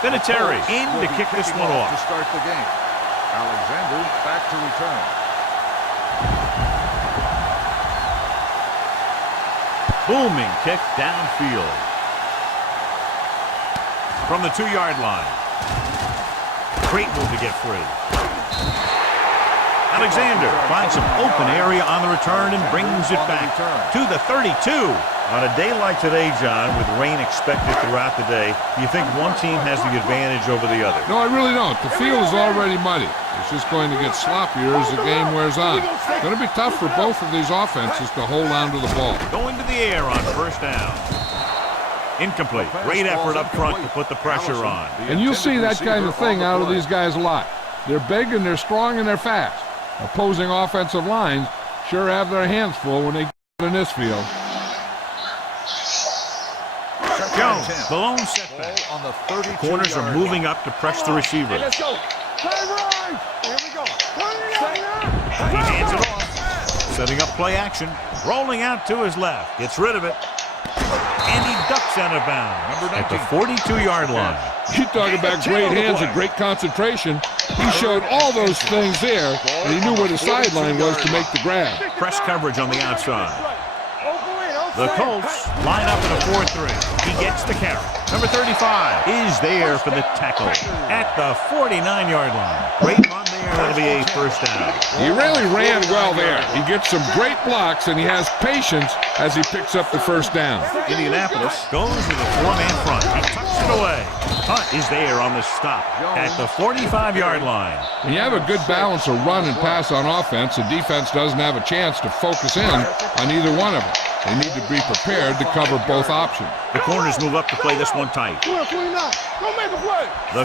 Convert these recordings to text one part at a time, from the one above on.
Vinatieri in to kick this one off. To start the game. Alexander back to return. Booming kick downfield. From the 2-yard line. Great move to get free. Alexander finds some open area on the return and brings it back to the 32. On a day like today, John, with rain expected throughout the day, do you think one team has the advantage over the other? No, I really don't. The field is already muddy. It's just going to get sloppier as the game wears on. It's going to be tough for both of these offenses to hold on to the ball. Going to the air on first down. Incomplete. Great effort up front to put the pressure on. And you'll see that kind of thing out of these guys a lot. They're big and they're strong and they're fast. Opposing offensive lines sure have their hands full when they get in this field. Jones, the lone setback. The corners are moving up to press the receiver. Let's go. Play right. Here we go. He hands it off. Setting up play action. Rolling out to his left. Gets rid of it. And he ducks out of bounds at the 42-yard line. You talk about great hands and great concentration. He showed all those things there, and he knew where the sideline was to make the grab. Press coverage on the outside. The Colts line up in a 4-3. He gets the carry. Number 35 is there for the tackle at the 49-yard line. Great run there. That'll be a first down. He really ran well there. He gets some great blocks, and he has patience as he picks up the first down. Indianapolis goes with a 4-man front. He tucks it away. Hunt is there on the stop at the 45-yard line. When you have a good balance of run and pass on offense, the defense doesn't have a chance to focus in on either one of them. They need to be prepared to cover both options. The corners move up to play this one tight. The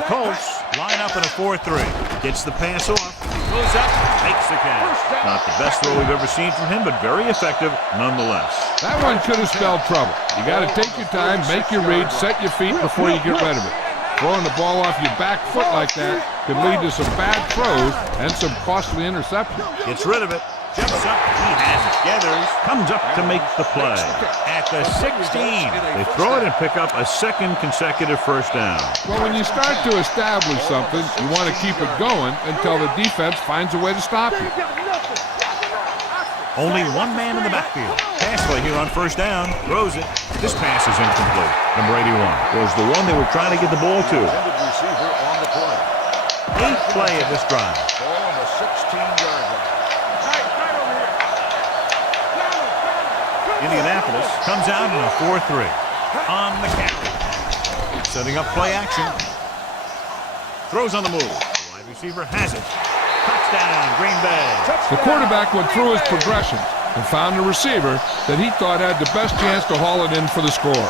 Colts line up in a 4-3. Gets the pass off. Goes up. Makes the catch. Not the best throw we've ever seen from him, but very effective nonetheless. That one could have spelled trouble. You got to take your time, make your read, set your feet before you get rid of it. Throwing the ball off your back foot like that could lead to some bad throws and some costly interceptions. Gets rid of it. Jumps up. He has it. Gathers. Comes up to make the play. At the 16. They throw it and pick up a second consecutive first down. Well, when you start to establish something, you want to keep it going until the defense finds a way to stop you. Only one man in the backfield. Pass play here on first down. Throws it. This pass is incomplete. Number 81 was the one they were trying to get the ball to. 8th play of this drive. Ball on the 16-yard line. Indianapolis comes out in a 4-3 on the carry. Setting up play action. Throws on the move. The wide receiver has it. Touchdown, Green Bay. The quarterback went through his progressions and found a receiver that he thought had the best chance to haul it in for the score.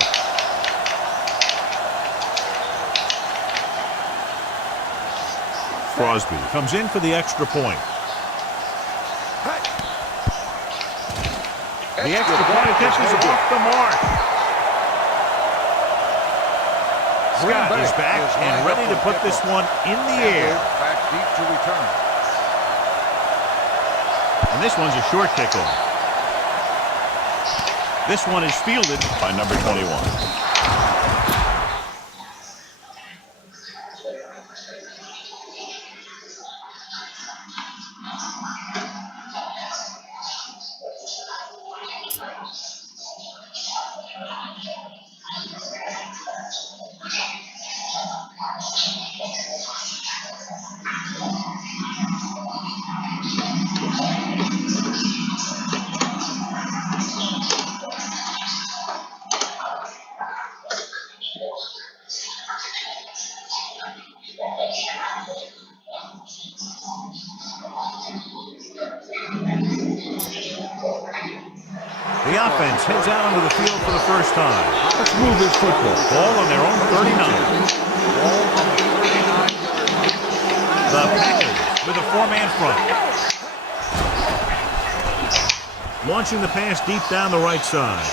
Crosby comes in for the extra point. The extra point catch is off the mark. Scott is back and ready to put this one in the air. Back deep to return. And this one's a short kickoff. This one is fielded by number 21. The offense heads out onto the field for the first time. Let's move this football. Ball on their own 39. The Packers with a 4-man front. Launching the pass deep down the right side.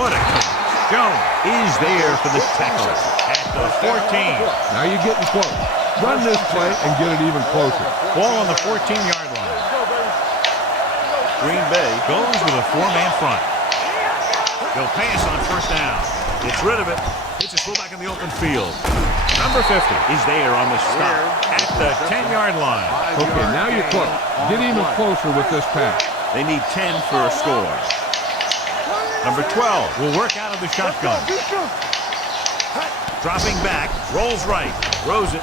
What a catch. Jones is there for the tackle at the 14. Now you're getting close. Run this play and get it even closer. Ball on the 14-yard line. Green Bay goes with a 4-man front. They'll pass on first down. Gets rid of it. Hits his fullback in the open field. Number 50 is there on the stop at the 10-yard line. Okay, now you're close. Get even closer with this pass. They need 10 for a score. Number 12 will work out of the shotgun. Dropping back, rolls right, throws it.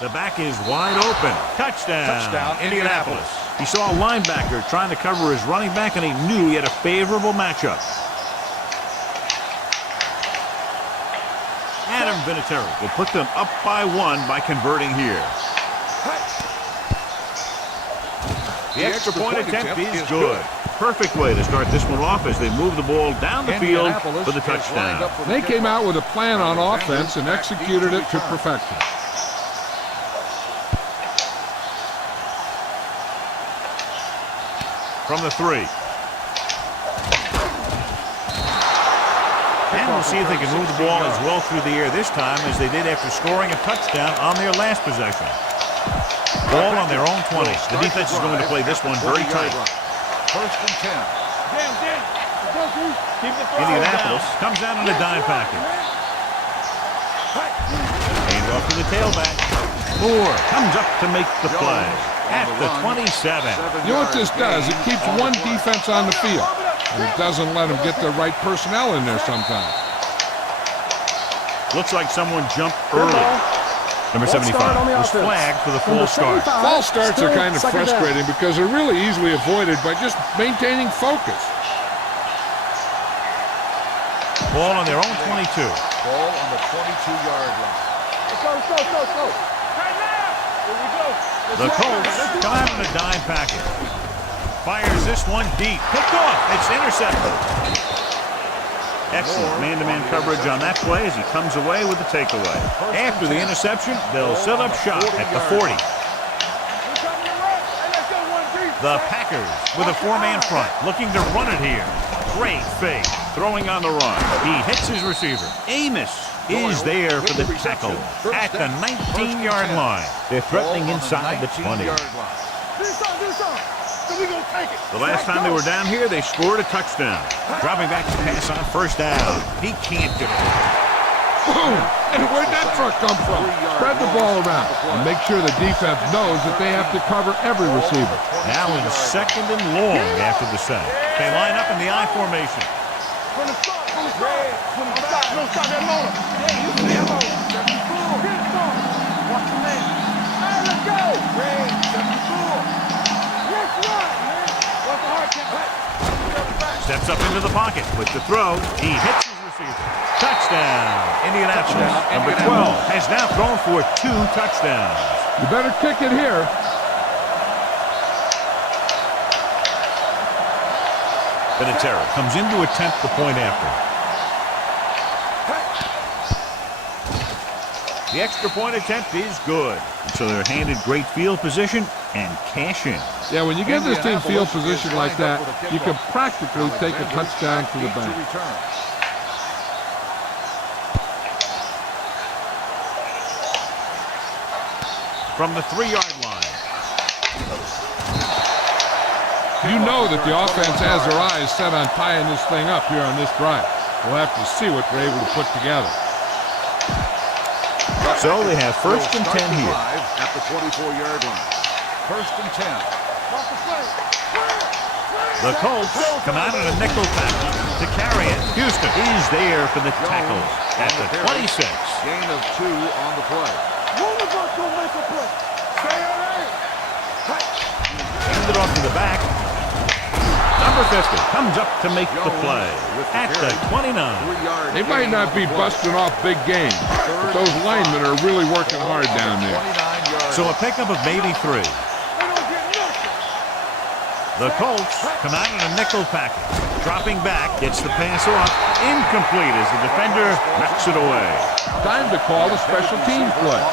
The back is wide open. Touchdown, Indianapolis. He saw a linebacker trying to cover his running back, and he knew he had a favorable matchup. Adam Vinatieri will put them up by 1 by converting here. The extra point attempt is good. Perfect way to start this one off as they move the ball down the field for the touchdown. They came out with a plan on offense and executed it to perfection. From the 3. And we'll see if they can move the ball as well through the air this time as they did after scoring a touchdown on their last possession. Ball on their own 20. The defense is going to play this one very tight. First and 10. Indianapolis comes out in a dime package. Hand off to the tailback. Moore comes up to make the play at the 27. You know what this does? It keeps one defense on the field, and it doesn't let them get the right personnel in there sometimes. Looks like someone jumped early. Number 75 was flagged for the false start. False starts are kind of frustrating because they're really easily avoided by just maintaining focus. Ball on their own 22. Ball on the 22-yard line. Go. The Colts come out in a dime package. Fires this one deep. Picked off. It's intercepted. Excellent man-to-man coverage on that play as he comes away with the takeaway. After the interception, they'll set up shop at the 40. The Packers with a 4-man front looking to run it here. Great fake. Throwing on the run. He hits his receiver. Amos is there for the tackle at the 19-yard line. They're threatening inside the 20. The last time they were down here, they scored a touchdown. Dropping back to pass on first down. He can't get it. Boom! And where'd that truck come from? Spread the ball around and make sure the defense knows that they have to cover every receiver. Now in second and long after the sack. They line up in the I formation. Steps up into the pocket with the throw. He hits his receiver. Touchdown, Indianapolis. Number 12 has now thrown for 2 touchdowns. You better kick it here. Vinatieri comes in to attempt the point after. The extra point attempt is good. So they're handed great field position and cash in. Yeah, when you get this team field position like that, you can practically take a touchdown to the bank. From the 3-yard line. You know that the offense has their eyes set on tying this thing up here on this drive. We'll have to see what they're able to put together. So they have first and 10 here. At the 24-yard line. First and 10. The Colts come out in a nickel package to carry it. Houston is there for the tackle at the 26. Gain of 2 on the play. Hand it off to the back. Number 50 comes up to make the play at the 29. They might not be busting off big games, but those linemen are really working hard down there. So a pickup of maybe 3. The Colts come out in a nickel package. Dropping back, gets the pass off. Incomplete as the defender knocks it away. Time to call a special team play.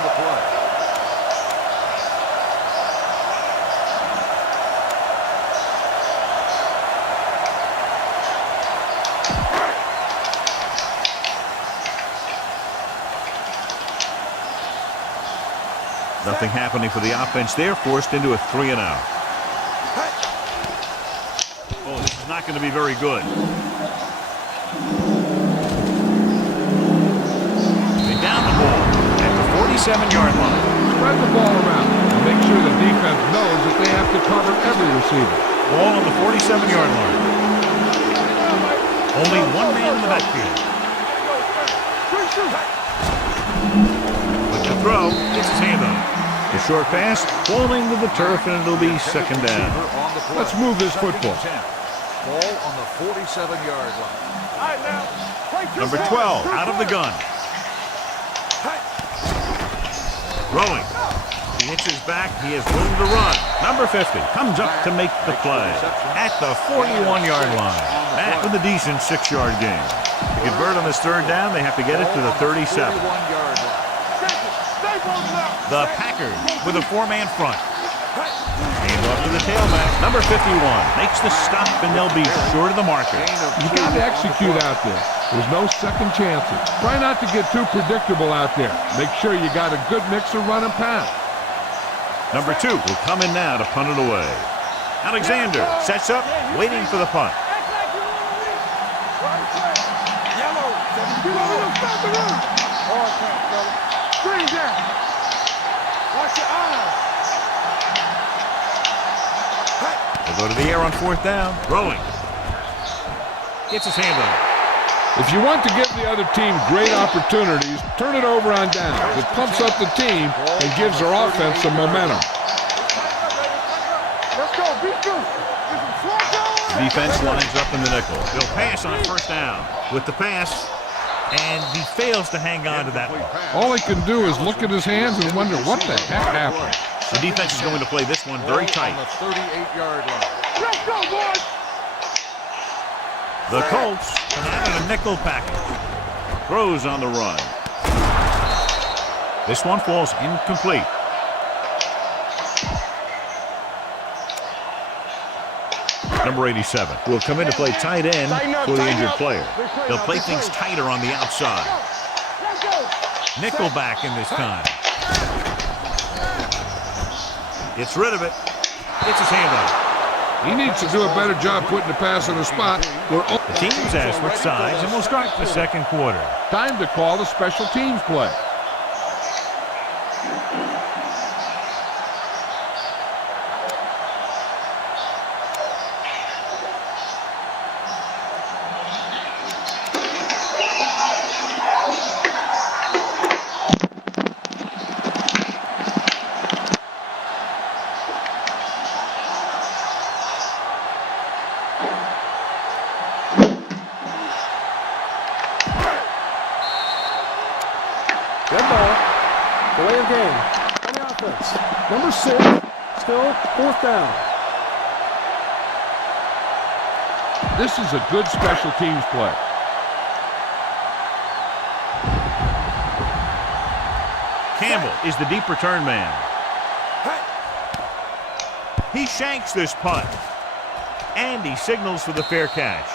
Nothing happening for the offense there, forced into a 3-and-out. Oh, this is not going to be very good. They down the ball at 47-yard line. Spread the ball around and make sure the defense knows that they have to cover every receiver. Ball on the 47-yard line. Only one man in the backfield. With the throw, gets his hand up. The short pass falling to the turf, and it'll be second down. Let's move this football. Ball on the 47-yard line. Number 12, out of the gun. Throwing. He hitches back. He has room to run. Number 50 comes up to make the play at the 41-yard line. Back with a decent 6-yard gain. To convert on this third down, they have to get it to the 37. The Packers with a 4-man front. Hand off to the tailback. Number 51 makes the stop, and they'll be short of the marker. You got to execute out there. There's no second chances. Try not to get too predictable out there. Make sure you got a good mix of run and pass. Number 2 will come in now to punt it away. Alexander sets up, waiting for the punt. They'll go to the air on fourth down. Throwing. Gets his hand on it. If you want to give the other team great opportunities, turn it over on downs. It pumps up the team and gives their offense some momentum. The defense lines up in the nickel. They'll pass on first down with the pass, and he fails to hang on to that one. All he can do is look at his hands and wonder what the heck happened. The defense is going to play this one very tight. On the 38-yard line. Let's go, boys! The Colts come out in a nickel package. Throws on the run. This one falls incomplete. Number 87 will come in to play tight end for the injured player. They'll play things tighter on the outside. Nickelback in this time. Gets rid of it. Gets his hand on it. He needs to do a better job putting the pass on the spot. The teams have switched sides, and we'll start the second quarter. Time to call the special teams play. Red ball. Delay of game. On the offense. Number 6. Still fourth down. This is a good special teams play. Campbell is the deep return man. He shanks this punt. And he signals for the fair catch.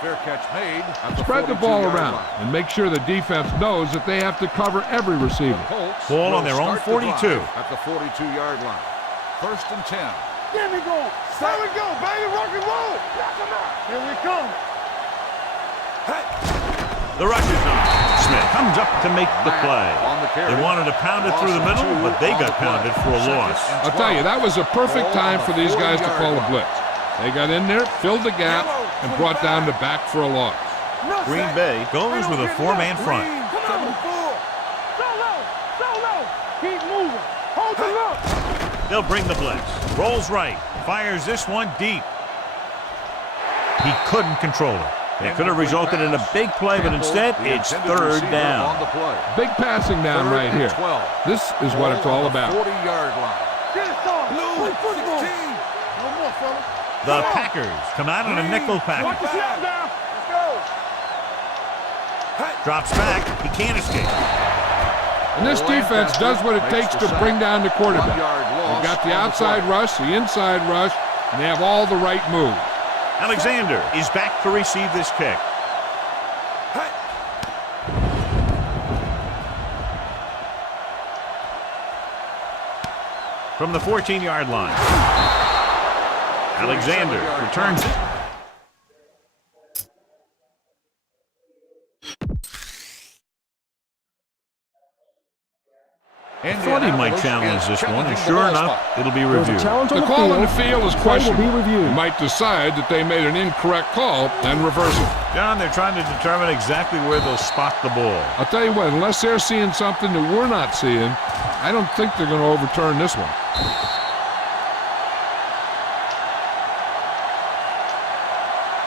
Fair catch made. Spread the ball around and make sure the defense knows that they have to cover every receiver. Ball on their own 42. At the 42-yard line. First and 10. There we go. There we go, baby. Rock and roll. Here we come. The rush is on. Smith comes up to make the play. They wanted to pound it through the middle, but they got pounded for a loss. I'll tell you, that was a perfect time for these guys to call a blitz. They got in there, filled the gap, and brought down the back for a loss. Green Bay goes with a 4-man front. Keep moving. Hold the look. They'll bring the blitz. Rolls right. Fires this one deep. He couldn't control it. It could have resulted in a big play, but instead, it's third down. Big passing down right here. This is what it's all about. 40-yard line. Get it started. Play football. No more, fellas. The Packers come out in a nickel Watch the package. snap now. Let's go. Drops back. He can't escape. And this defense does what it takes to bring down the quarterback. They've got the outside rush, the inside rush, and they have all the right moves. Alexander is back to receive this kick. From the 14-yard line. Alexander returns it. I thought he might challenge this one, and sure enough, it'll be reviewed. The call on the field is questionable. You might decide that they made an incorrect call and reverse it. John, they're trying to determine exactly where they'll spot the ball. I'll tell you what, unless they're seeing something that we're not seeing, I don't think they're going to overturn this one.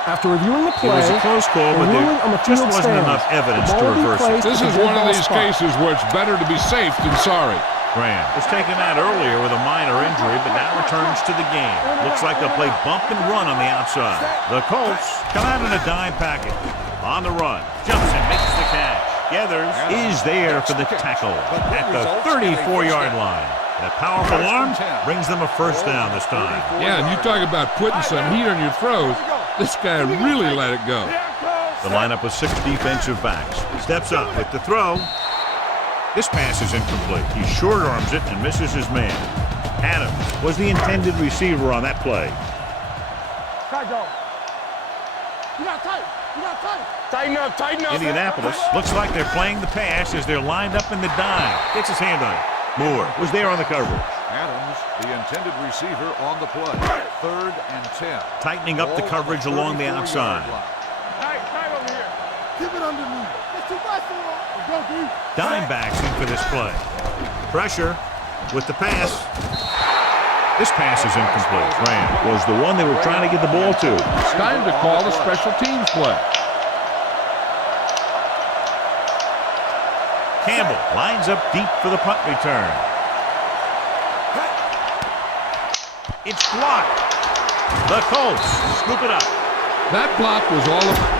After reviewing the play, it was a close call, but there just wasn't enough evidence to reverse it. This is one of these cases where it's better to be safe than sorry. Graham was taken out earlier with a minor injury, but now returns to the game. Looks like they'll play bump and run on the outside. The Colts come out in a dime package. On the run, jumps and makes the catch. Gathers is there for the tackle at the 34-yard line. That powerful arm brings them a first down this time. Yeah, and you talk about putting some heat on your throws. This guy really let it go. The lineup with 6 defensive backs. Steps up with the throw. This pass is incomplete. He short arms it and misses his man. Adams was the intended receiver on that play. Tighten up, tighten up. Indianapolis looks like they're playing the pass as they're lined up in the dime. Gets his hand on it. Moore was there on the coverage. Adams, the intended receiver on the play. 3rd and 10. Tightening up the coverage along the outside. Tight over here. Keep it underneath. It's too much for him. Go deep. Dime backs in for this play. Pressure with the pass. This pass is incomplete. Graham was the one they were trying to get the ball to. Time to call the special teams play. Campbell lines up deep for the punt return. It's blocked. The Colts scoop it up. That block was all about.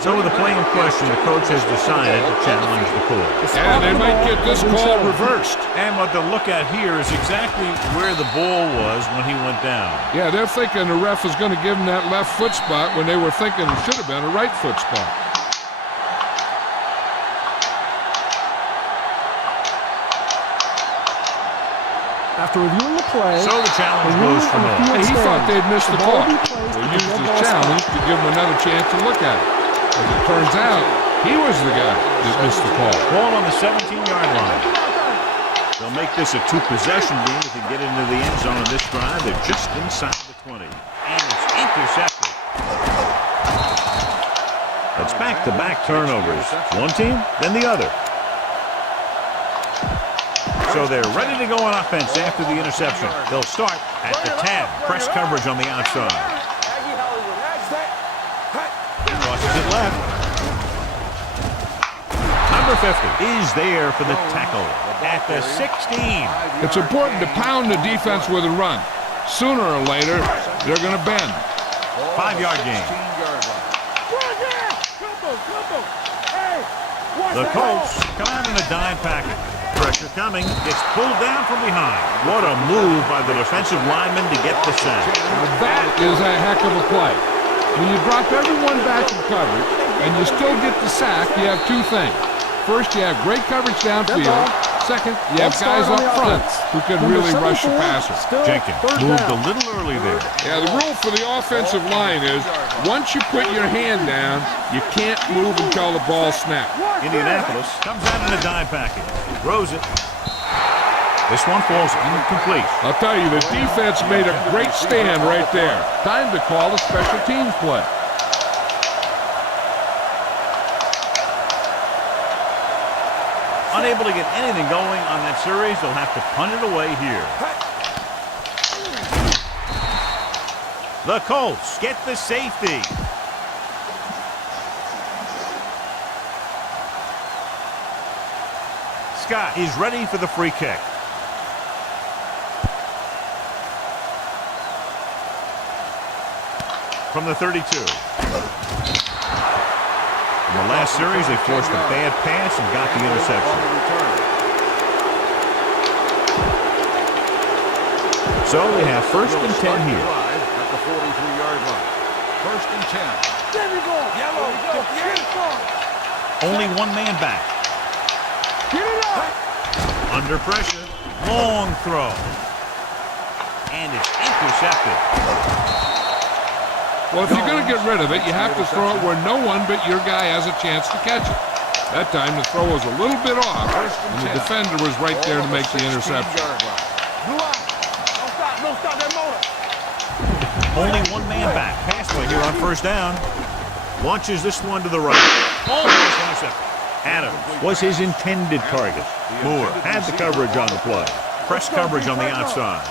So with the play in question, the coach has decided to challenge the call. And they might get this call reversed. And what they'll look at here is exactly where the ball was when he went down. Yeah, they're thinking the ref is going to give him that left foot spot when they were thinking it should have been a right foot spot. After reviewing the play, so the challenge goes for no. Hey, he thought they'd missed the call. They used his challenge to give him another chance to look at it. As it turns out, he was the guy that missed the call. Ball on the 17-yard line. They'll make this a 2-possession game if they get into the end zone on this drive. They're just inside the 20. And it's intercepted. It's back-to-back turnovers. One team, then the other. So they're ready to go on offense after the interception. They'll start at the 10. Press coverage on the outside. Crosses it left. Number 50 is there for the tackle at the 16. It's important to pound the defense with a run. Sooner or later, they're going to bend. 5-yard gain. The Colts come out in a dime package. Pressure coming, gets pulled down from behind. What a move by the defensive lineman to get the sack. Now that is a heck of a play. When you drop everyone back in coverage and you still get the sack, you have 2 things. First, you have great coverage downfield. Second, you have guys up front who can really rush the passer. Jenkins moved a little early there. Yeah, the rule for the offensive line is once you put your hand down, you can't move until the ball snaps. Indianapolis comes out in a dime package. Throws it. This one falls incomplete. I'll tell you, the defense made a great stand right there. Time to call the special teams play. Unable to get anything going on that series, they'll have to punt it away here. The Colts get the safety. Scott is ready for the free kick. From the 32. In the last series, they forced a bad pass and got the interception. So they have 1st and 10 here. At the 43-yard line. 1st and 10. There we go. Yellow. Only one man back. Get it up. Under pressure. Long throw. And it's intercepted. Well, if you're going to get rid of it, you have to throw it where no one but your guy has a chance to catch it. That time the throw was a little bit off, and the defender was right there to make the interception. Only one man back. Pass play here on first down. Launches this one to the right. Almost intercepted. Adams was his intended target. Moore had the coverage on the play. Press coverage on the outside.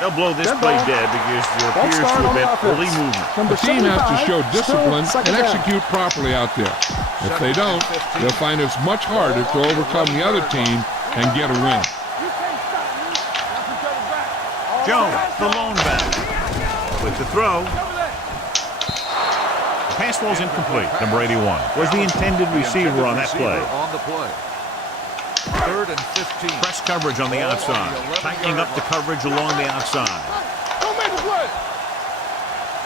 They'll blow this play dead because there appears to have been early movement. The team has to show discipline and execute properly out there. If they don't, they'll find it's much harder to overcome the other team and get a win. Jones, the lone back. With the throw. The pass ball's incomplete. Number 81 was the intended receiver on that play. Third and 15. Press coverage on the outside. Tightening up the coverage along the outside.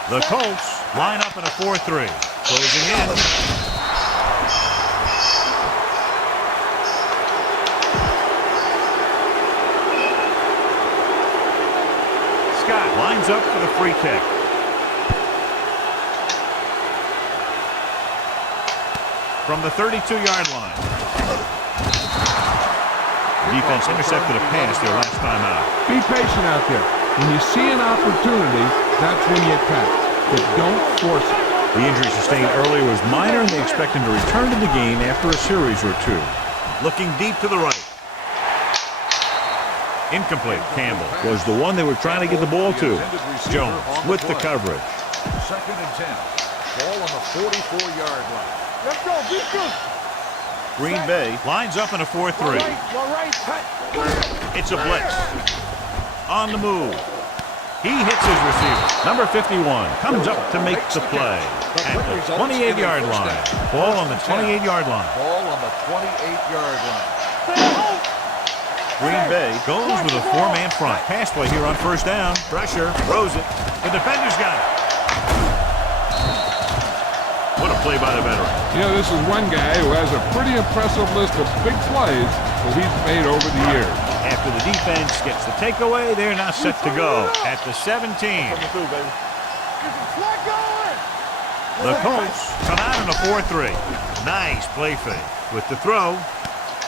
The Colts line up in a 4-3. Closing in. Scott lines up for the free kick. From the 32-yard line. Defense intercepted a pass their last time out. Be patient out there. When you see an opportunity, that's when you attack. But don't force it. The injury sustained earlier was minor, and they expect him to return to the game after a series or two. Looking deep to the right. Incomplete. Campbell was the one they were trying to get the ball to. Jones with the coverage. Second and 10. Ball on the 44-yard line. Let's go. Beat good. Green Bay lines up in a 4-3. It's a blitz. On the move. He hits his receiver. Number 51 comes up to make the play at the 28-yard line. Ball on the 28-yard line. Ball on the 28-yard line. Green Bay goes with a four-man front. Pass play here on first down. Pressure. Throws it. The defender's got it. What a play by the veteran. You know, this is one guy who has a pretty impressive list of big plays that he's made over the years. After the defense gets the takeaway, they're now set to go at the 17. The Colts come out in a 4-3. Nice play fake. With the throw,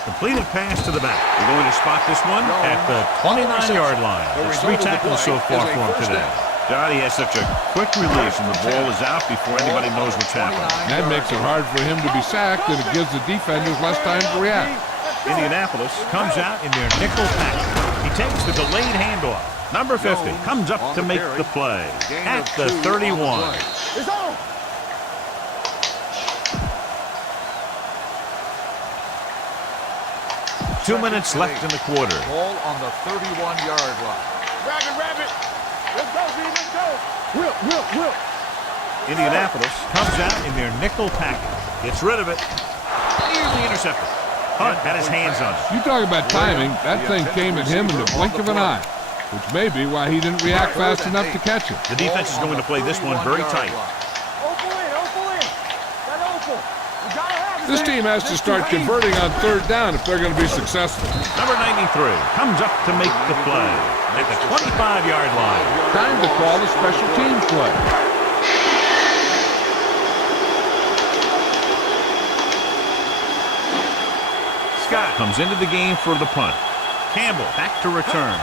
completed pass to the back. We're going to spot this one at the 29-yard line. There's 3 tackles so far for him today. God, he has such a quick release, and the ball is out before anybody knows what's happening. That makes it hard for him to be sacked, and it gives the defenders less time to react. Indianapolis comes out in their nickel package. He takes the delayed handoff. Number 50 comes up to make the play at the 31. It's on. 2 minutes left in the quarter. Ball on the 31-yard line. Rabbit. Let's go, Z. Let's go. Will. Indianapolis comes out in their nickel package. Gets rid of it. Nearly intercepted. Hunt had his hands on it. You talk about timing, that thing came at him in the blink of an eye, which may be why he didn't react fast enough to catch it. The defense is going to play this one very tight. This team has to start converting on third down if they're going to be successful. Number 93 comes up to make the play at the 25-yard line. Time to call the special teams play. Scott comes into the game for the punt. Campbell back to return.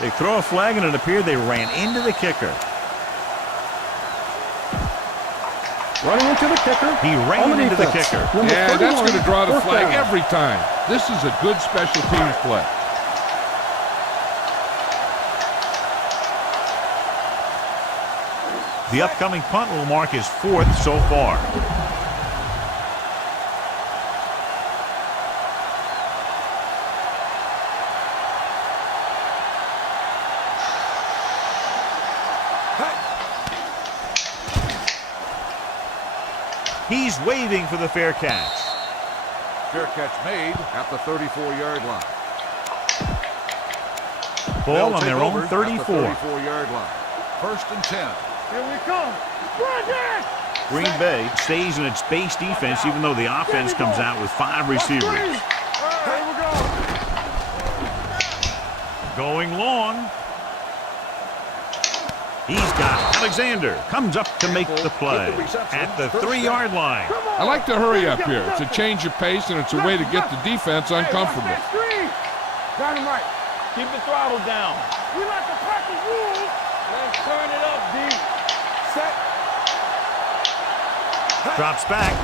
They throw a flag, and it appeared they ran into the kicker. Running into the kicker. He ran into the kicker. Yeah, that's going to draw the flag every time. This is a good special teams play. The upcoming punt will mark his 4th so far. He's waving for the fair catch. Fair catch made at the 34-yard line. Ball on their own 34. 34-yard line. First and 10. Here we come. Green Bay stays in its base defense even though the offense comes out with 5 receivers. Here we go. Going long. He's got it. Alexander comes up to make the play at the 3-yard line. I like to hurry up here. It's a change of pace, and it's a way to get the defense uncomfortable. Dynamite. Keep the throttle down. We like to practice rules. Let's turn it up, D. Set. Drops back.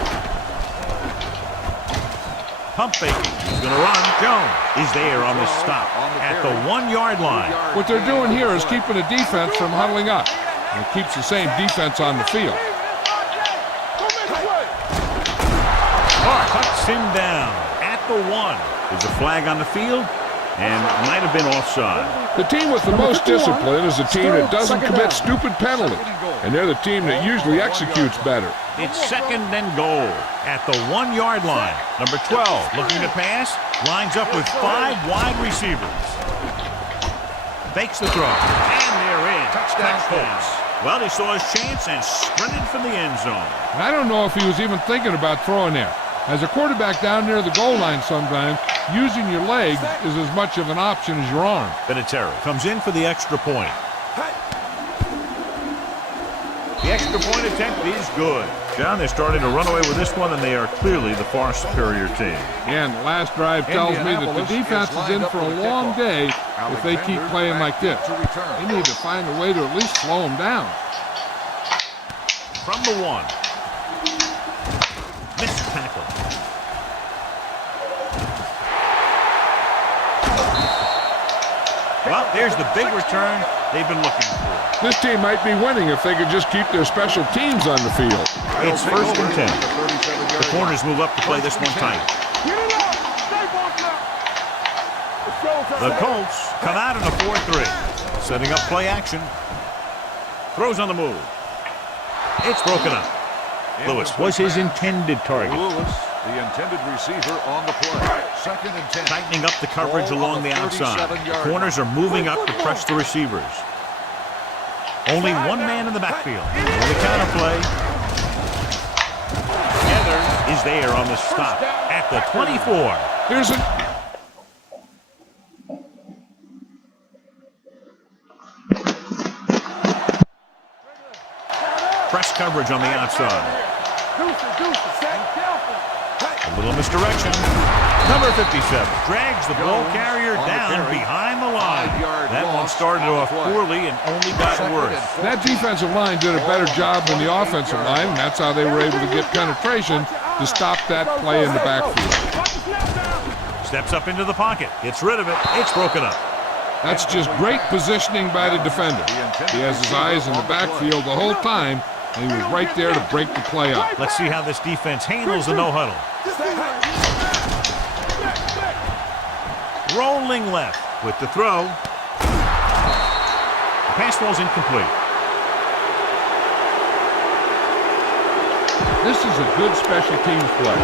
Pump faking. He's going to run. Jones is there on the stop at the 1-yard line. What they're doing here is keeping the defense from huddling up. And it keeps the same defense on the field. Cuts him down at the 1. There's a flag on the field and might have been offside. The team with the most discipline is the team that doesn't commit stupid penalties. And they're the team that usually executes better. It's 2nd and goal at the 1-yard line. Number 12 looking to pass. Lines up with 5 wide receivers. Fakes the throw. And they're in. Touchdown. Well, he saw his chance and sprinted for the end zone. And I don't know if he was even thinking about throwing there. As a quarterback down near the goal line sometimes, using your legs is as much of an option as your arm. Vinatieri comes in for the extra point. The extra point attempt is good. John, they're starting to run away with this one, and they are clearly the far superior team. And the last drive tells me that the defense is in for a long day if they keep playing like this. They need to find a way to at least slow them down. From the 1. Missed tackle. Well, there's the big return they've been looking for. This team might be winning if they could just keep their special teams on the field. It's 1st and 10. The corners move up to play this one tight. The Colts come out in a 4-3. Setting up play action. Throws on the move. It's broken up. Lewis was his intended target. Lewis, the intended receiver on the play. 2nd and 10. Tightening up the coverage along the outside. The corners are moving up to press the receivers. Only one man in the backfield. On the counter play. Heather is there on the stop at the 24. Here's a... Press coverage on the outside. A little misdirection. Number 57 drags the ball carrier down behind the line. That one started off poorly and only got worse. That defensive line did a better job than the offensive line, and that's how they were able to get penetration to stop that play in the backfield. Steps up into the pocket. Gets rid of it. It's broken up. That's just great positioning by the defender. He has his eyes in the backfield the whole time, and he was right there to break the play up. Let's see how this defense handles the no-huddle. Rolling left with the throw. The pass ball's incomplete. This is a good special teams play.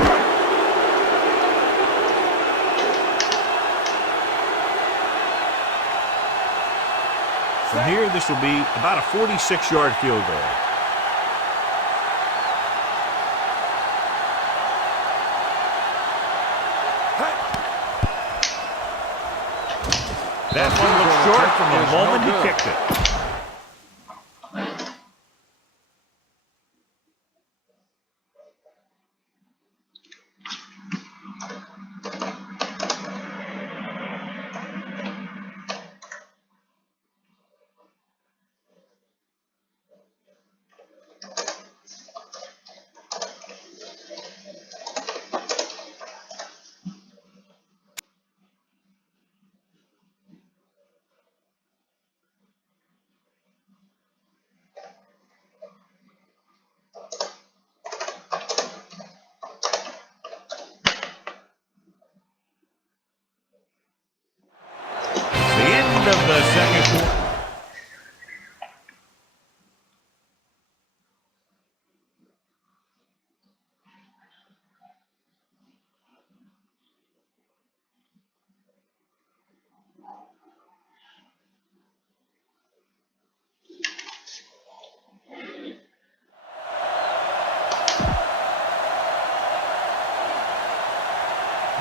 From here, this will be about a 46-yard field goal. That one looks short from the moment he kicked it. Of the second quarter.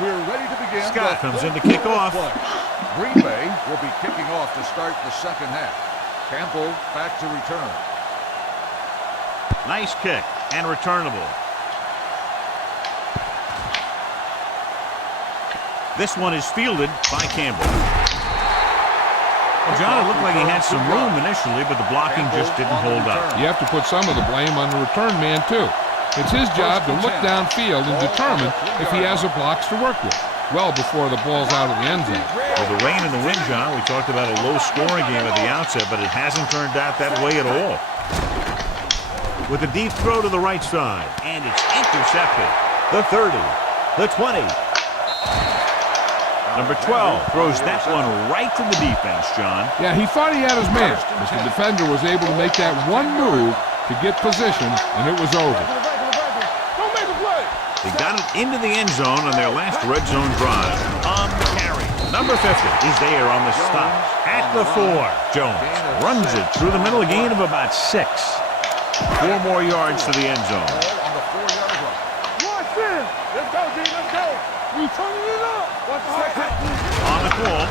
We're ready to begin. Scott comes in to kick off. Green Bay will be kicking off to start the second half. Campbell back to return. Nice kick and returnable. This one is fielded by Campbell. Well, John, it looked like he had some room initially, but the blocking just didn't hold up. You have to put some of the blame on the return man, too. It's his job to look downfield and determine if he has the blocks to work with, well before the ball's out of the end zone. With the rain and the wind, John, we talked about a low-scoring game at the outset, but it hasn't turned out that way at all. With a deep throw to the right side, and it's intercepted. The 30, the 20. Number 12 throws that one right to the defense, John. Yeah, he thought he had his man, but the defender was able to make that one move to get position, and it was over. They got it into the end zone on their last red zone drive. On the carry, number 50 is there on the stop. At the 4, Jones runs it through the middle, a gain of about 6. 4 more yards to the end zone. On the 4-yard line. Watch this. Let's go, D. Let's go. We turning it up. On the call,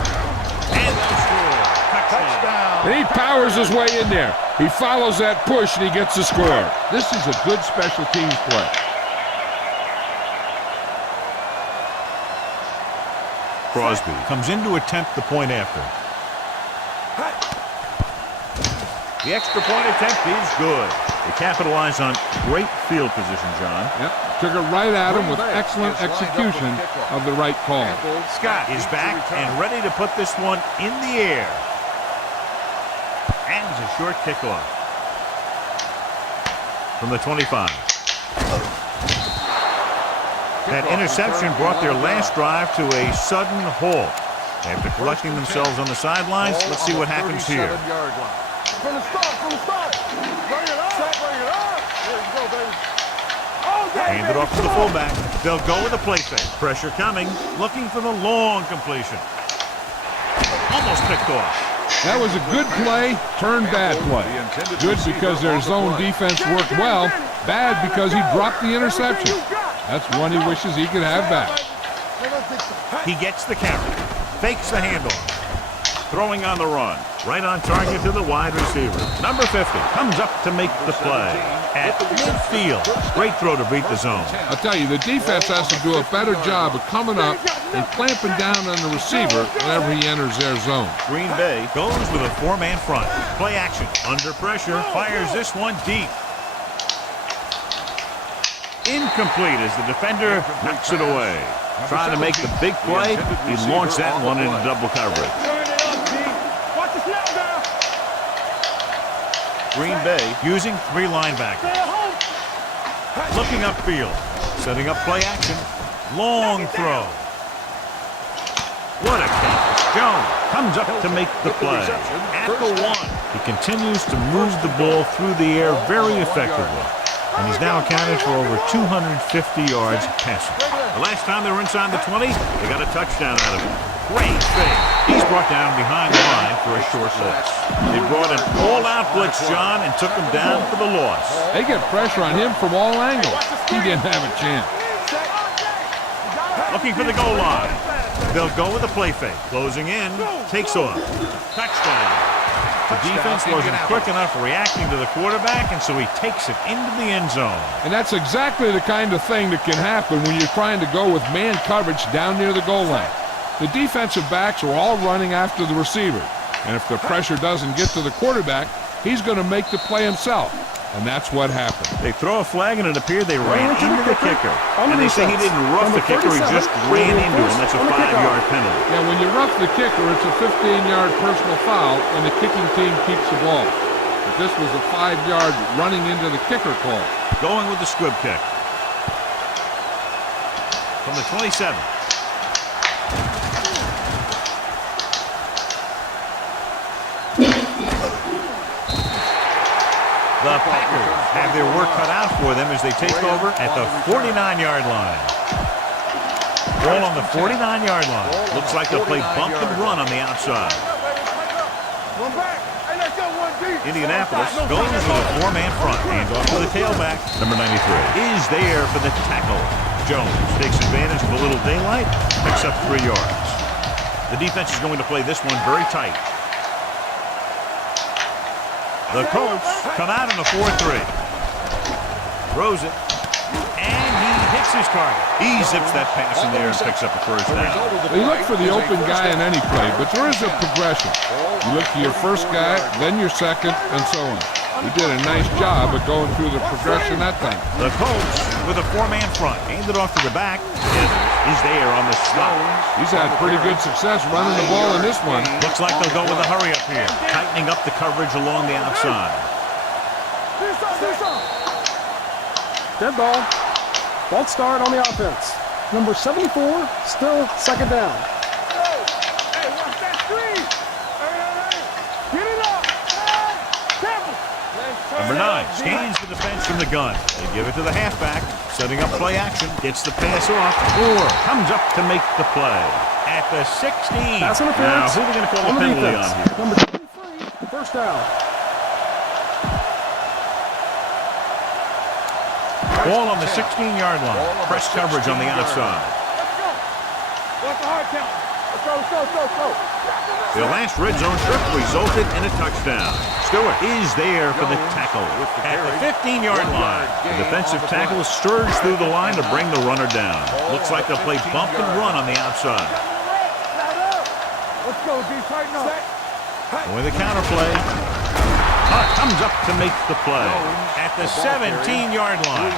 and they'll score. Touchdown. And he powers his way in there. He follows that push, and he gets the score. This is a good special teams play. Crosby comes in to attempt the point after. The extra point attempt is good. They capitalize on great field position, John. Yep, took it right at him with excellent execution of the right call. Scott is back and ready to put this one in the air. And it's a short kickoff. From the 25. That interception brought their last drive to a sudden halt. After collecting themselves on the sidelines, let's see what happens here. From the start, from the start. Bring it up. Bring it up. There you go, baby. Hand it off to the fullback. They'll go with a play fake. Pressure coming, looking for the long completion. Almost picked off. That was a good play, turned bad play. Good because their zone defense worked well. Bad because he dropped the interception. That's one he wishes he could have back. He gets the carry. Fakes the handoff. Throwing on the run. Right on target to the wide receiver. Number 50 comes up to make the play. At midfield. Great throw to beat the zone. I'll tell you, the defense has to do a better job of coming up and clamping down on the receiver whenever he enters their zone. Green Bay goes with a 4-man front. Play action. Under pressure. Fires this one deep. Incomplete as the defender knocks it away. Trying to make the big play. He launched that one into double coverage. Turn it up, D. Watch the snap down. Green Bay using 3 linebackers. Looking upfield. Setting up play action. Long throw. What a catch. Jones comes up to make the play. At the 1. He continues to move the ball through the air very effectively. And he's now accounted for over 250 yards passing. The last time they were inside the 20, they got a touchdown out of it. Great fake. He's brought down behind the line for a short loss. They brought an all-out blitz, John, and took him down for the loss. They get pressure on him from all angles. He didn't have a chance. Looking for the goal line. They'll go with a play fake. Closing in. Takes off. Touchdown. The defense wasn't quick enough reacting to the quarterback, and so he takes it into the end zone. And that's exactly the kind of thing that can happen when you're trying to go with man coverage down near the goal line. The defensive backs are all running after the receiver. And if the pressure doesn't get to the quarterback, he's going to make the play himself. And that's what happened. They throw a flag, and it appeared they ran into the kicker. And they say he didn't rough the kicker, he just ran into him. That's a 5-yard penalty. Yeah, when you rough the kicker, it's a 15-yard personal foul, and the kicking team keeps the ball. But this was a 5-yard running into the kicker call. Going with the squib kick. From the 27. The Packers have their work cut out for them as they take over at the 49-yard line. Ball on the 49-yard line. Looks like they'll play bump and run on the outside. Indianapolis goes with a 4-man front. Hands off to the tailback. Number 93 is there for the tackle. Jones takes advantage of a little daylight. Picks up 3 yards. The defense is going to play this one very tight. The Colts come out in a 4-3. Throws it. And he hits his target. He zips that pass in there and picks up a first down. You look for the open guy in any play, but there is a progression. You look for your first guy, then your second, and so on. He did a nice job of going through the progression that time. The Colts with a 4-man front. Hand it off to the back. He's there on the stop. He's had pretty good success running the ball in this one. Looks like they'll go with a hurry up here. Tightening up the coverage along the outside. Dead ball. False start on the offense. Number 74, still second down. Hey, watch that screen. Hey. Get it up. Careful. Number 9 scans the defense from the gun. They give it to the halfback. Setting up play action. Gets the pass off. Or comes up to make the play. At the 16. Pass interference. Now, who are they going to call the penalty on here? Number 23, first down. Ball on the 16-yard line. Press coverage on the outside. Let's go. What's the hard count? Let's go. The last red zone trip resulted in a touchdown. Stewart is there for the tackle. At the 15-yard line, the defensive tackle surged through the line to bring the runner down. Looks like they'll play bump and run on the outside. Let's go, D. Tighten up. With the counterplay. Hunt comes up to make the play. At the 17-yard line.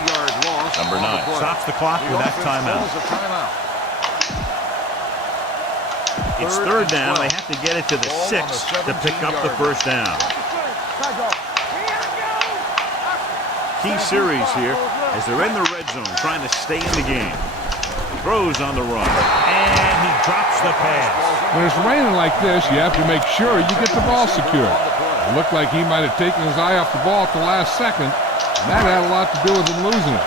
Number 9 stops the clock with that timeout. It's third down. They have to get it to the 6 to pick up the first down. Key series here as they're in the red zone trying to stay in the game. Throws on the run. And he drops the pass. When it's raining like this, you have to make sure you get the ball secured. It looked like he might have taken his eye off the ball at the last second, and that had a lot to do with him losing it.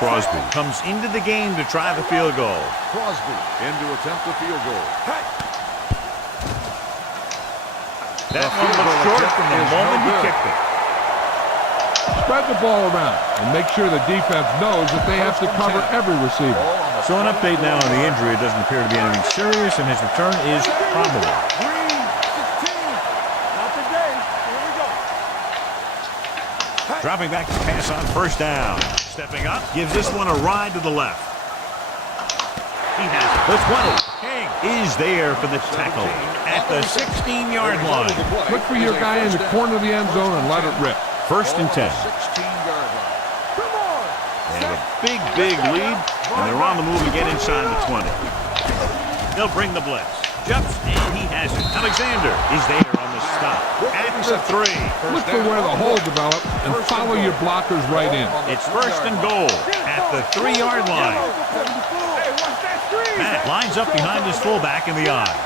Crosby comes into the game to try the field goal. Crosby in to attempt the field goal. That one was short from the moment he kicked it. Spread the ball around and make sure the defense knows that they have to cover every receiver. So an update now on the injury. It doesn't appear to be anything serious, and his return is probable. Green, 16. Not today. Here we go. Dropping back to pass on first down. Stepping up, gives this one a ride to the left. He has it. The 20. King is there for the tackle at the 16-yard line. Look for your guy in the corner of the end zone and let it rip. First and 10. 16-yard line. Come on. They have a big lead, and they're on the move to get inside the 20. They'll bring the blitz. Jumps, and he has it. Alexander is there on the stop at the 3. Look for where the hole developed and follow your blockers right in. It's first and goal at the 3-yard line. Hey, watch that screen. Matt lines up behind his fullback in the eye.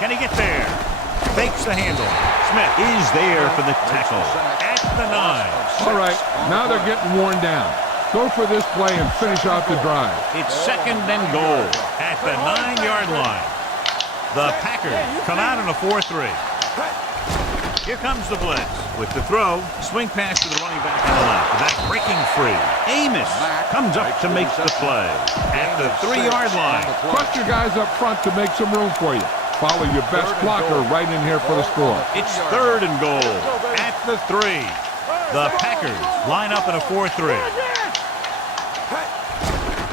Can he get there? Fakes the handle. Smith is there for the tackle at the 9. All right, now they're getting worn down. Go for this play and finish off the drive. It's second and goal at the 9-yard line. The Packers come out in a 4-3. Here comes the blitz. With the throw, swing pass to the running back on the left. That's breaking free. Amos comes up to make the play at the 3-yard line. Trust your guys up front to make some room for you. Follow your best blocker right in here for the score. It's third and goal at the 3. The Packers line up in a 4-3.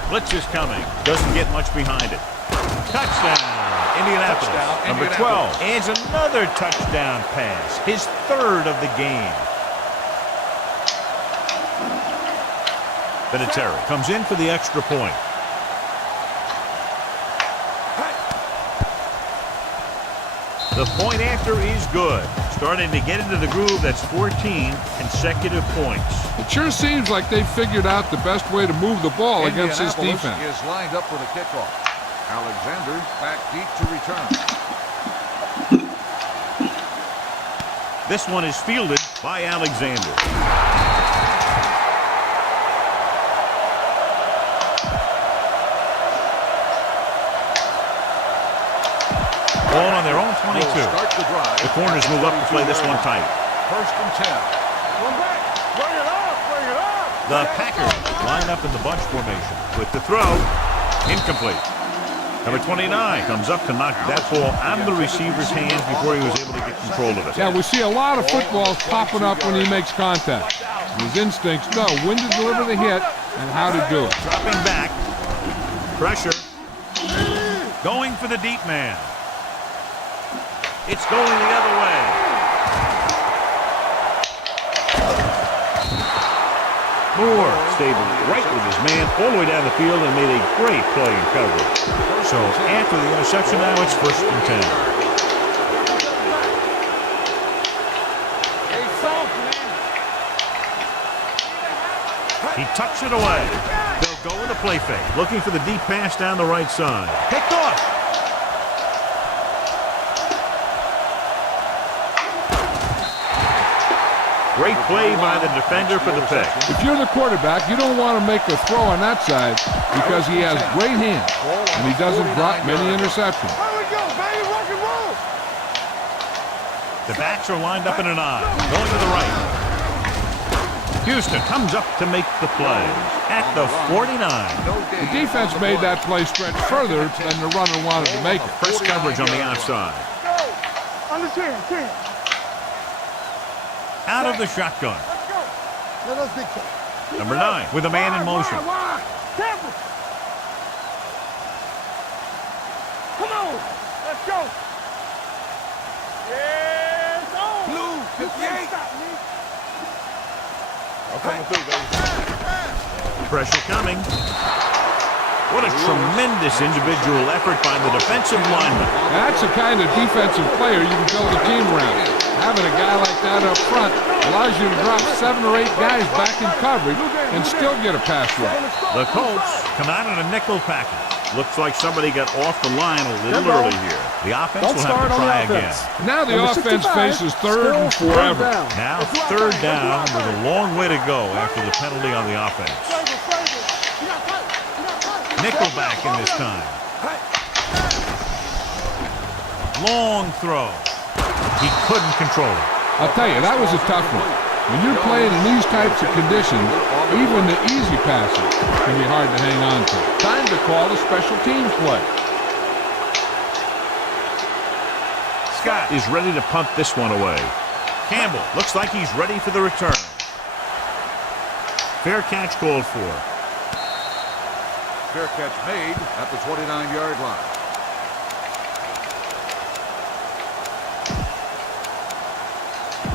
Blitz is coming. Doesn't get much behind it. Touchdown, Indianapolis. Number 12 adds another touchdown pass. His third of the game. Vinatieri comes in for the extra point. The point after is good. Starting to get into the groove. That's 14 consecutive points. It sure seems like they figured out the best way to move the ball against this defense. Is lined up for the kickoff. Alexander back deep to return. This one is fielded by Alexander. Ball on their own 22. Start the drive. The corners move up to play this one tight. First and 10. One back. Bring it up. Bring it up. The Packers line up in the bunch formation with the throw. Incomplete. Number 29 comes up to knock that ball out of the receiver's hands before he was able to get control of it. Yeah, we see a lot of footballs popping up when he makes contact. His instincts know when to deliver the hit and how to do it. Dropping back. Pressure. Going for the deep man. It's going the other way. Moore stayed right with his man all the way down the field and made a great play in coverage. So after the interception now, it's 1st and 10. He tucks it away. They'll go with a play fake, looking for the deep pass down the right side. Picked off. Great play by the defender for the pick. If you're the quarterback, you don't want to make a throw on that side because he has great hands and he doesn't drop many interceptions. Here we go, baby. Rock and roll. The backs are lined up in an I. Going to the right. Houston comes up to make the play at the 49. The defense made that play stretch further than the runner wanted to make it. Press coverage on the outside. Go. Under 10. Out of the shotgun. Let's go. Let us dictate. Number 9 with a man in motion. Wide. Careful. Come on. Let's go. Yes. Oh. Blue. 58. I'm coming through, baby. Pressure coming. What a tremendous individual effort by the defensive lineman. That's the kind of defensive player you can build a team around. Having a guy like that up front allows you to drop 7 or 8 guys back in coverage and still get a pass rush. The Colts come out in a nickel package. Looks like somebody got off the line a little early here. The offense will have to try again. Now the offense faces 3rd and forever. Now 3rd down with a long way to go after the penalty on the offense. Nickelback in this time. Long throw. He couldn't control it. I'll tell you, that was a tough one. When you're playing in these types of conditions, even the easy passes can be hard to hang on to. Time to call a special teams play. Scott is ready to punt this one away. Campbell looks like he's ready for the return. Fair catch called for. Fair catch made at the 29-yard line.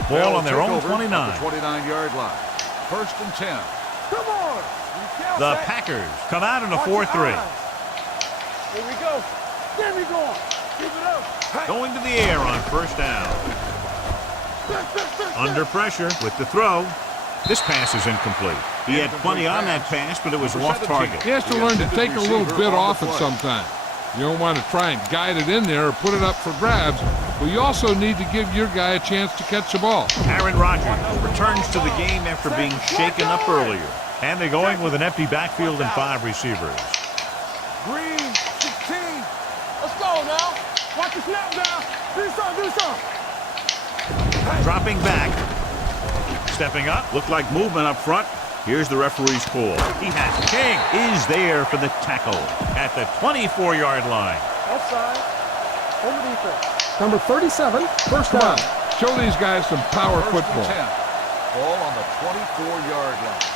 Ball on their own 29. 29-yard line. 1st and 10. Come on. The Packers come out in a 4-3. Here we go. There we go. Keep it up. Going to the air on 1st down. Under pressure with the throw. This pass is incomplete. He had plenty on that pass, but it was off target. He has to learn to take a little bit off it sometime. You don't want to try and guide it in there or put it up for grabs, but you also need to give your guy a chance to catch the ball. Aaron Rodgers returns to the game after being shaken up earlier. And they're going with an empty backfield and 5 receivers. Green, 16. Let's go now. Watch the snap down. Do something. Dropping back. Stepping up. Looked like movement up front. Here's the referee's call. He has King is there for the tackle at the 24-yard line. Offside. Over defense. Number 37, 1st down. Show these guys some power 1st football. and 10. Ball on the 24-yard line.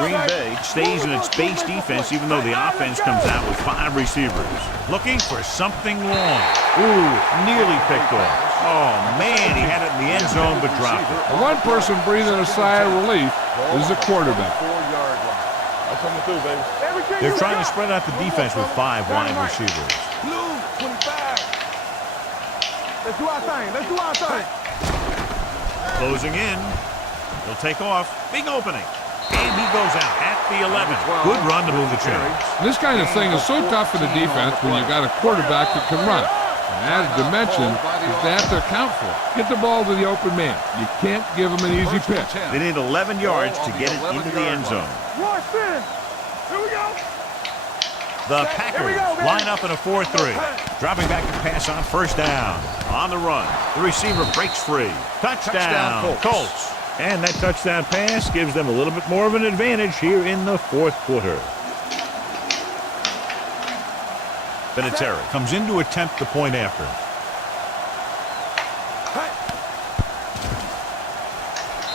Green Bay stays in its base defense even though the offense comes out with 5 receivers. Looking for something long. Ooh, nearly picked off. Oh, man, he had it in the end zone but dropped it. The one person breathing a sigh of relief is the quarterback. 4-yard line. I'm coming through, baby. They're trying to spread out the defense with 5 wide receivers. Blue, 25. Let's do our thing. Closing in. He'll take off. Big opening. And he goes out at the 11. Good run to move the chains. This kind of thing is so tough for the defense when you got a quarterback that can run. An added dimension is they have to account for it. Get the ball to the open man. You can't give him an easy pitch. They need 11 yards to get it into the end zone. Watch this. Here we go. The Packers line up in a 4-3. Dropping back to pass on first down. On the run. The receiver breaks free. Touchdown, Colts. And that touchdown pass gives them a little bit more of an advantage here in the fourth quarter. Vinatieri comes in to attempt the point after.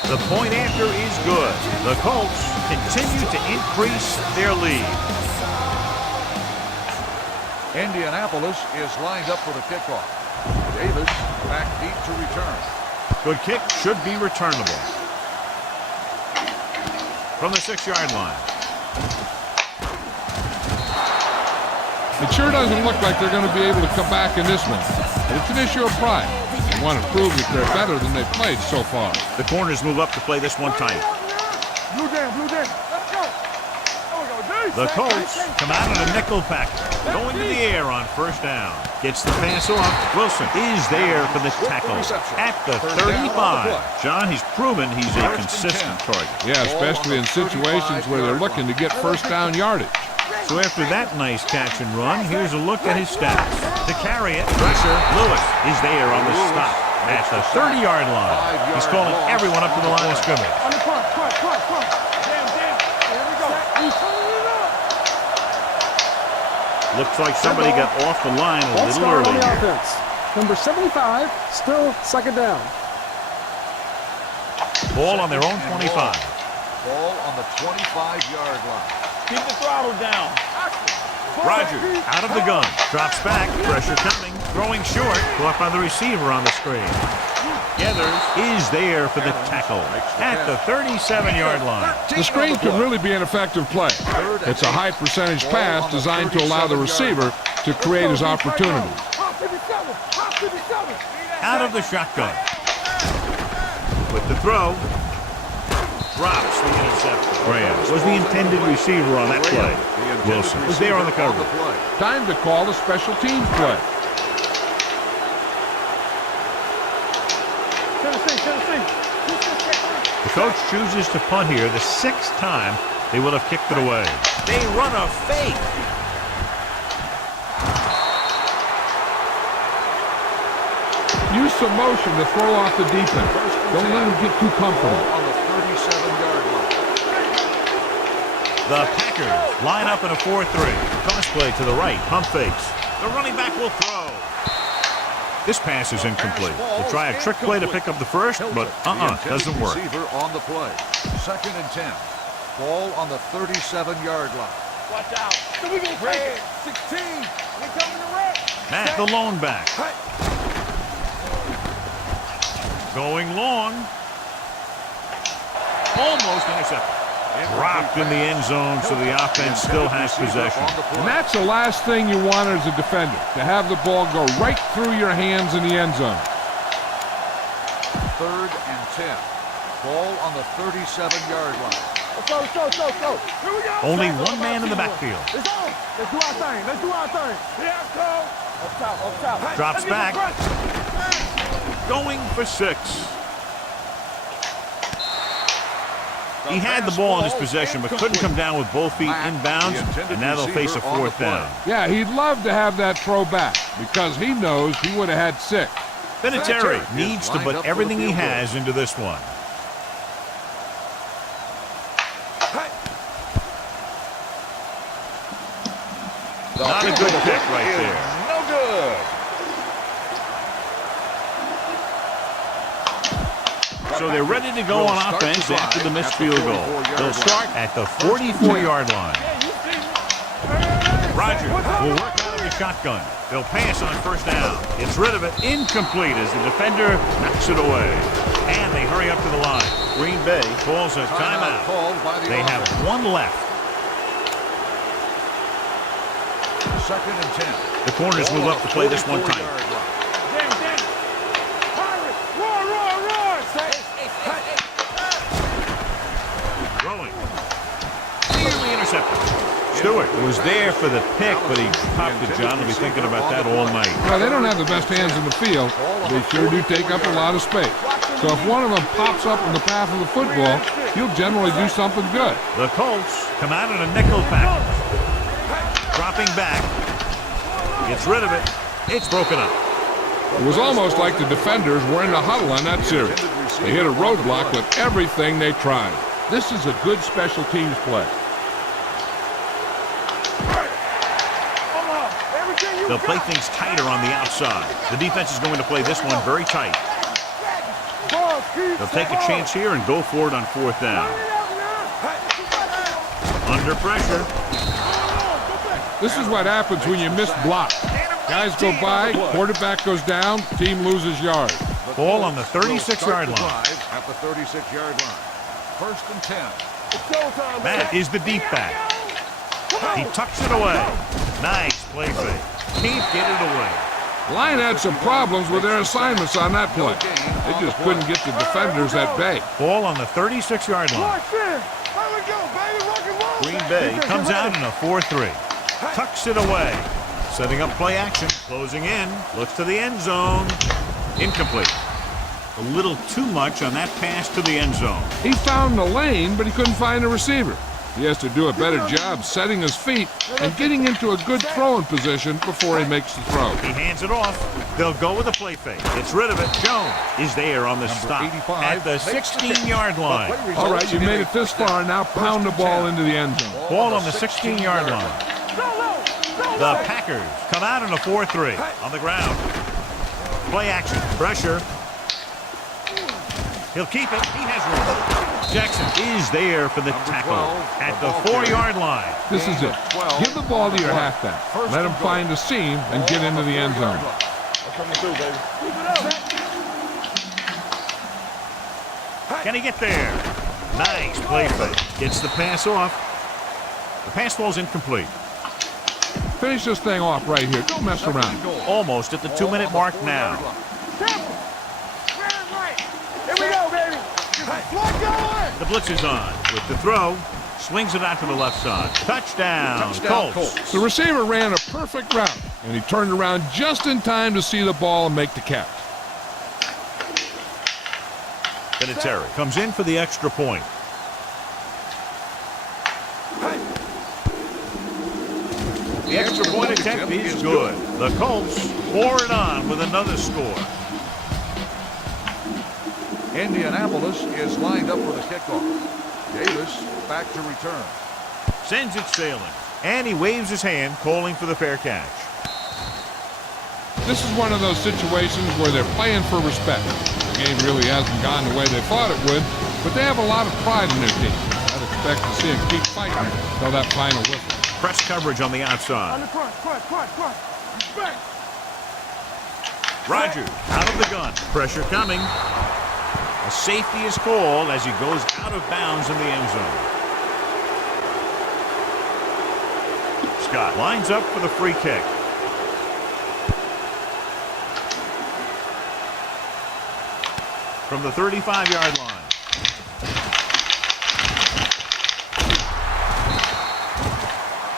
The point after is good. The Colts continue to increase their lead. Indianapolis is lined up for the kickoff. Davis back deep to return. Good kick, should be returnable. From the 6-yard line. It sure doesn't look like they're going to be able to come back in this one. But it's an issue of pride. They want to prove that they're better than they've played so far. The corners move up to play this one tight. Blue down, let's go. The Colts come out in a nickel package, going to the air on first down. Gets the pass off. Wilson is there for the tackle at the 35. John, he's proven he's a consistent target. Yeah, especially in situations where they're looking to get first down yardage. So after that nice catch and run, here's a look at his stats. To carry it, pressure, Lewis is there on the stop at the 30-yard line. He's calling everyone up to the line of scrimmage. On the front. Damn. Here we go. Looks like somebody got off the line a Ball little start on early the here. offense. Number 75, still second down. Ball on their own 25. Ball on the 25-yard line. Keep the throttle down. Rogers out of the gun. Drops back. Pressure coming. Throwing short. Caught by the receiver on the screen. Gathers is there for the tackle at the 37-yard line. The screen could really be an effective play. It's a high percentage pass designed to allow the receiver to create his opportunity. Out of the shotgun. With the throw. Drops the interception. Graham was the intended receiver on that play. Wilson was there on the cover. Time to call a special teams play. Tennessee. The coach chooses to punt here the 6th time they would have kicked it away. They run a fake. Use some motion to throw off the defense. Don't let him get too comfortable. On the 37-yard line. The Packers line up in a 4-3. Toss play to the right. Pump fakes. The running back will throw. This pass is incomplete. We'll try a trick play to pick up the first, but doesn't work. Receiver on the play. 2nd and 10. Ball on the 37-yard line. Watch out. So we gonna take it. 16. We coming to wreck. Matt, the lone back. Going long. Almost intercepted. Dropped in the end zone, so the offense still has possession. And that's the last thing you want as a defender, to have the ball go right through your hands in the end zone. 3rd and 10. Ball on the 37-yard line. Let's go. Here we go. Only one man in the backfield. Let's go. Let's do our thing. Yeah, go. Up top. Drops back. Going for 6. He had the ball in his possession, but couldn't come down with both feet inbounds, and now they'll face a 4th down. Yeah, he'd love to have that throw back because he knows he would have had 6. Vinatieri needs to put everything he has into this one. Not a good pick right there. No good. So they're ready to go on offense after the missed field goal. They'll start at the 44-yard line. Rogers will work out of the shotgun. They'll pass on first down. Gets rid of it. Incomplete as the defender knocks it away. And they hurry up to the line. Green Bay calls a timeout. They have one left. 2nd and 10. The corners move up to play this one tight. Rolling. Nearly intercepted. Stewart was there for the pick, but he popped it. John will be thinking about that all night. Well, they don't have the best hands in the field. They sure do take up a lot of space. So if one of them pops up in the path of the football, he'll generally do something good. The Colts come out in a nickel package. Dropping Stepping back. Gets rid of it. It's broken up. It was almost like the defenders were in the huddle on that series. They hit a roadblock with everything they tried. This is a good special teams play. They'll play things tighter on the outside. The defense is going to play this one very tight. They'll take a chance here and go for it on 4th down. Under pressure. This is what happens when you miss blocks. Guys go by, quarterback goes down, team loses yards. Ball on the 36-yard line. At the 36-yard line. 1st and 10. That is the deep back. He tucks it away. Nice play fake. Can't get it away. The line had some problems with their assignments on that play. They just couldn't get the defenders at bay. Ball on the 36-yard line. Green Bay comes out in a 4-3. Tucks it away. Setting up play action. Closing in. Looks to the end zone. Incomplete. A little too much on that pass to the end zone. He found the lane, but he couldn't find a receiver. He has to do a better job setting his feet and getting into a good throwing position before he makes the throw. He hands it off. They'll go with a play fake. Gets rid of it. Jones is there on the stop at the 16-yard line. All right, you made it this far. Now pound the ball into the end zone. Ball on the 16-yard line. The Packers come out in a 4-3 on the ground. Play action. Pressure. He'll keep it. He has room. Jackson is there for the tackle at the 4-yard line. This is it. Give the ball to your halfback. Let him find a seam and get into the end zone. Can he get there? Nice play fake. Gets the pass off. The pass ball's incomplete. Finish this thing off right here. Don't mess around. Almost at the 2-minute mark now. Here we go, baby. The blitz is on with the throw. Swings it out to the left side. Touchdown, Colts. The receiver ran a perfect route, and he turned around just in time to see the ball and make the catch. Vinatieri comes in for the extra point. The extra point attempt is good. The Colts pour it on with another score. Indianapolis is lined up for the kickoff. Davis back to return. Sends it sailing. And he waves his hand, calling for the fair catch. This is one of those situations where they're playing for respect. The game really hasn't gone the way they thought it would, but they have a lot of pride in their team. I'd expect to see them keep fighting until that final whistle. Press coverage on the outside. Rodgers out of the gun. Pressure coming. A safety is called as he goes out of bounds in the end zone. Scott lines up for the free kick. From the 35-yard line.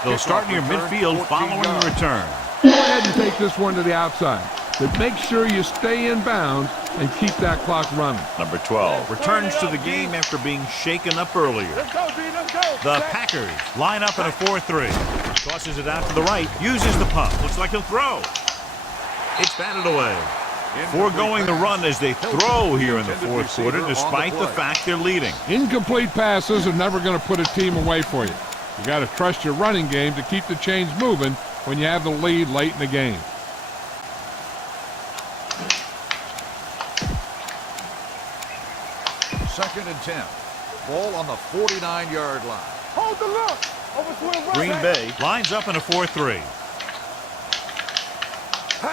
They'll start near midfield following the return. Go ahead and take this one to the outside, but make sure you stay in bounds and keep that clock running. Number 12 returns to the game after being shaken up earlier. The Packers line up in a 4-3. Tosses it out to the right, uses the pump. Looks like he'll throw. It's batted away. Foregoing the run as they throw here in the fourth quarter, despite the fact they're leading. Incomplete passes are never going to put a team away for you. You got to trust your running game to keep the chains moving when you have the lead late in the game. Second and 10. Ball on the 49-yard line. Hold the look. Green Bay lines up in a 4-3.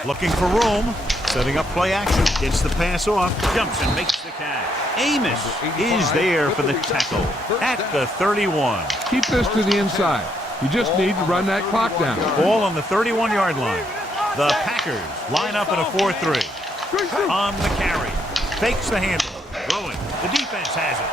Looking for room. Setting up play action. Gets the pass off. Jumps and makes the catch. Amos is there for the tackle at the 31. Keep this to the inside. You just need to run that clock down. Ball on the 31-yard line. The Packers line up in a 4-3. On the carry. Fakes the handle. Throwing. The defense has it.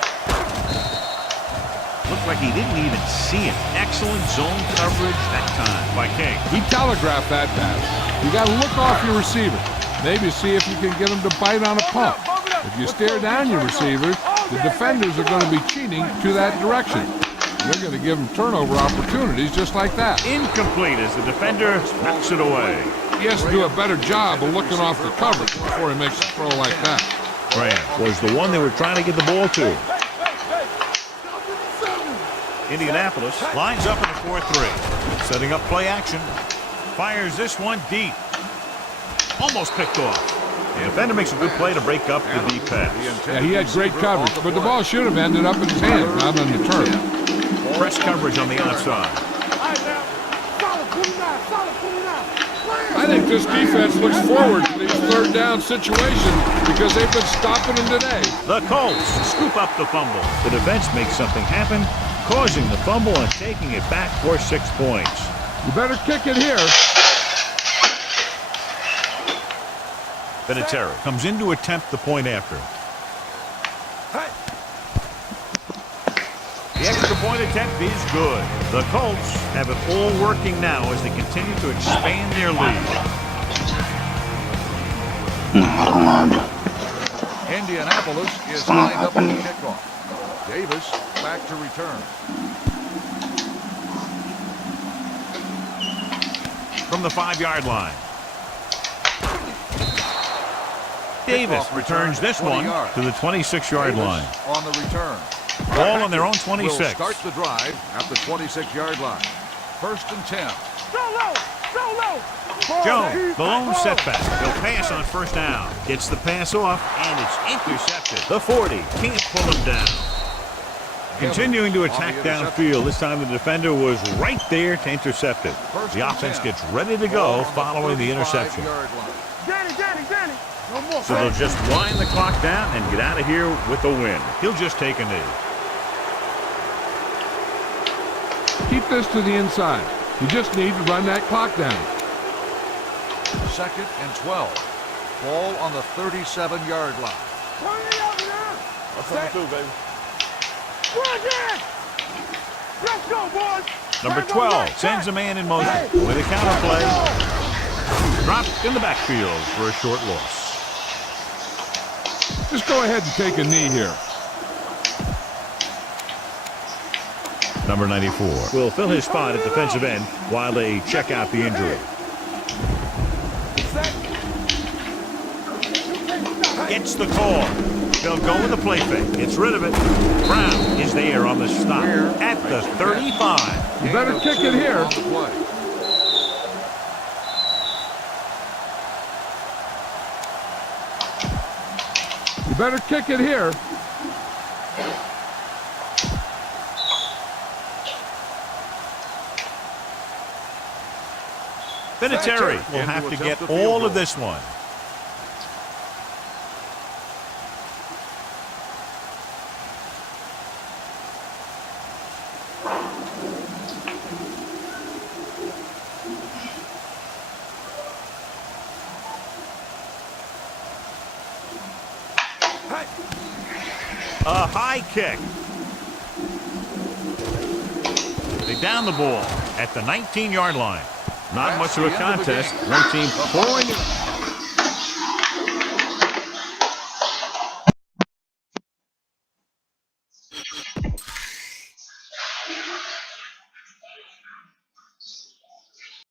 Looked like he didn't even see it. Excellent zone coverage that time by King. He telegraphed that pass. You got to look off your receiver. Maybe see if you can get him to bite on a pump. If you stare down your receivers, the defenders are going to be cheating to that direction. They're going to give him turnover opportunities just like that. Incomplete as the defender knocks it away. He has to do a better job of looking off the coverage before he makes a throw like that. Grant was the one they were trying to get the ball to. Indianapolis lines up in the 4-3. Setting up play action. Fires this one deep. Almost picked off. The defender makes a good play to break up the deep pass. Yeah, he had great coverage, but the ball should have ended up in his hands, not on the turf. Press coverage on the outside. I think this defense looks forward to these third down situations because they've been stopping them today. The Colts scoop up the fumble. The defense makes something happen, causing the fumble and taking it back for 6 points. You better kick it here. Vinatieri comes in to attempt the point after. The extra point attempt is good. The Colts have it all working now as they continue to expand their lead. Indianapolis is lined up for the kickoff. Davis back to return. From the 5-yard line. Davis returns this one to the 26-yard line. On the return. Ball on their own Will 26. start the drive at the 26-yard line. 1st and 10. Jones, the lone setback. He'll pass on 1st down. Gets the pass off, and it's intercepted. The 40 can't pull him down. Continuing to attack downfield. This time the defender was right there to intercept it. The offense gets ready to go following the interception. Danny. No more. So they'll just wind the clock down and get out of here with a win. He'll just take a knee. Keep this to the inside. You just need to run that clock down. 2nd and 12. Ball on the 37-yard line. That's what we do, baby. Let's go, boys. Number 12 sends a man in motion with a counter play. Dropped in the backfield for a short loss. Just go ahead and take a knee here. Number 94 will fill his spot at defensive end while they check out the injury. Gets the call. They'll go with the play fake. Gets rid of it. Brown is there on the stop at the 35. You better kick it here. You better kick it here. Vinatieri will have to get all of this one. A high kick. They down the ball at the 19-yard line. Not much of a contest. One team pouring it.